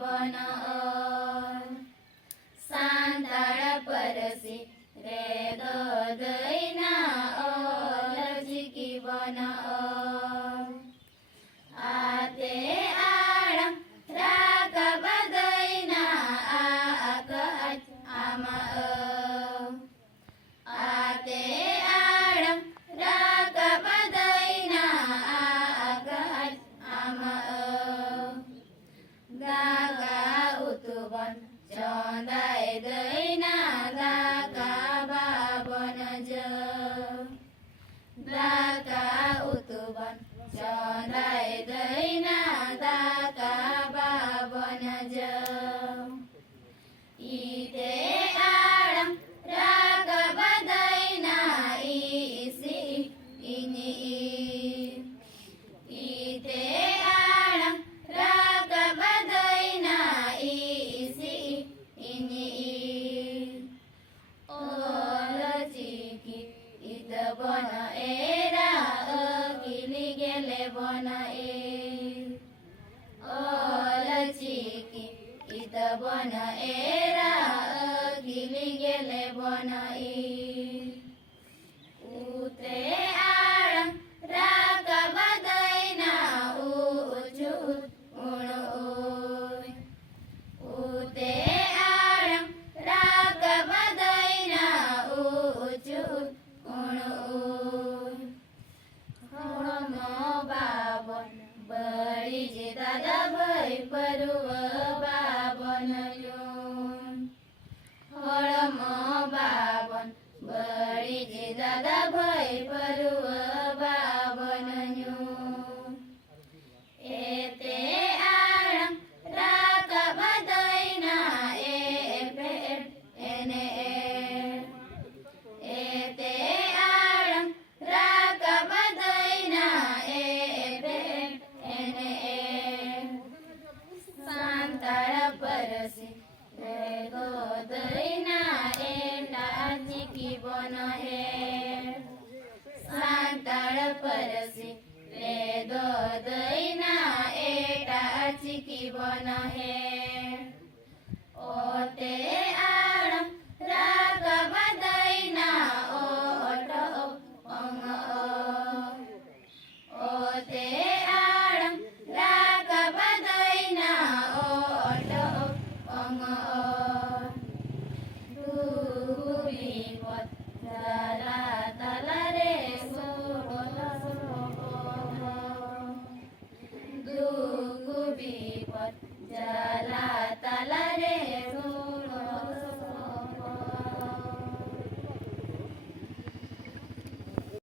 बन सांताळ परसी रे दो दैना लजिकी बन आते आळम राग बदैना आक आमा आते आळम राग बदैना आक आमा गागा उतुबन चौंदाय दैना दाका बाबन ज दाका उतुबन चौंदाय दैना दाका बाबन ज ईते आळम राग बदैना ईसी इनी ईते आळम राग बदैना ईसी इनी ओलचिकी इत बन एरा अकिली गेले बन ए ओलचिकी इत बन एरा अकिली गेले बन ए उते आळम राग बदैना उचु उणु उते आळम राग बदैना उचु उणु हळम बाबन बळी जे दादा भय परुव बाबन हळम बाबन बळी जे दादा भय परुव बाबन एते आळम राग बदैना एने एते आळम राग बदैना एने सांताळ परसी रे गो दैना एटाचिकी बन हे सांताळ परसी रे दो दैना एटाचिकी बन हे ओते आळम राग बदैना ओट अंग ओते आळम राग बदैना ओट अंग डुबी पत जला तला रे दुगुबी पत जला तला